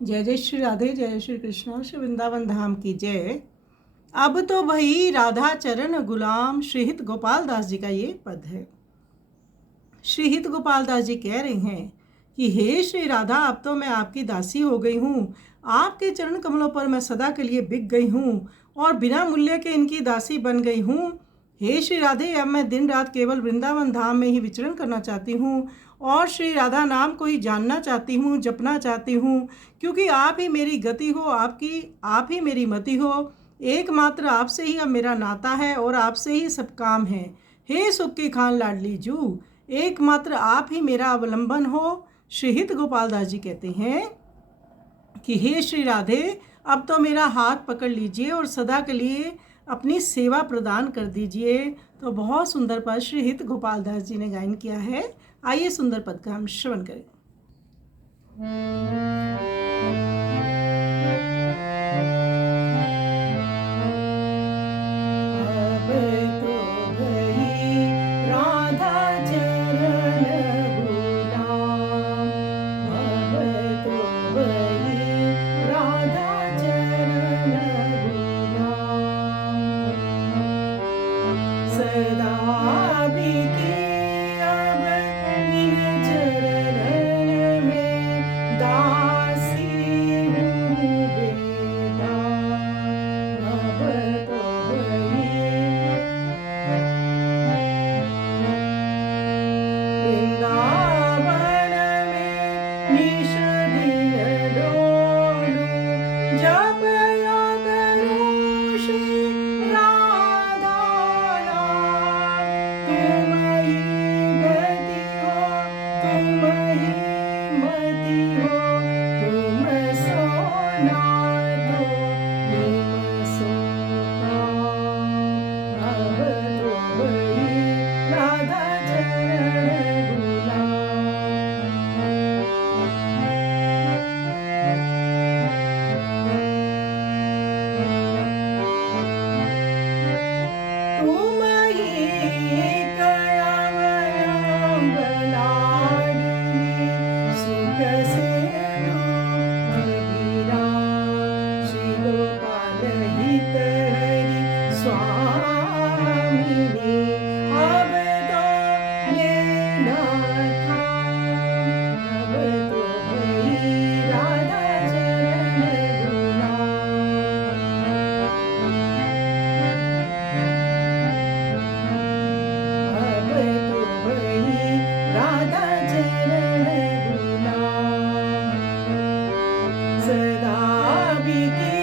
जय जय श्री राधे, जय श्री कृष्ण, श्री वृंदावन धाम की जय। अब तो भई राधा चरण गुलाम, श्रीहित गोपाल दास जी का ये पद है। श्रीहित गोपाल दास जी कह रहे हैं कि हे श्री राधा, अब तो मैं आपकी दासी हो गई हूँ, आपके चरण कमलों पर मैं सदा के लिए बिक गई हूँ और बिना मूल्य के इनकी दासी बन गई हूँ। हे श्री राधे, अब मैं दिन रात केवल वृंदावन धाम में ही विचरण करना चाहती हूँ और श्री राधा नाम को ही जानना चाहती हूँ, जपना चाहती हूँ, क्योंकि आप ही मेरी गति हो, आप ही मेरी मति हो। एकमात्र आपसे ही अब मेरा नाता है और आपसे ही सब काम है। हे सुख की खान लाडली जू, एकमात्र आप ही मेरा अवलंबन हो। श्रीहित गोपाल दास जी कहते हैं कि हे श्री राधे, अब तो मेरा हाथ पकड़ लीजिए और सदा के लिए अपनी सेवा प्रदान कर दीजिए। तो बहुत सुंदर पद श्रीहित गोपाल दास जी ने गायन किया है। आइए सुंदर पद का हम श्रवण करें। सदा बिके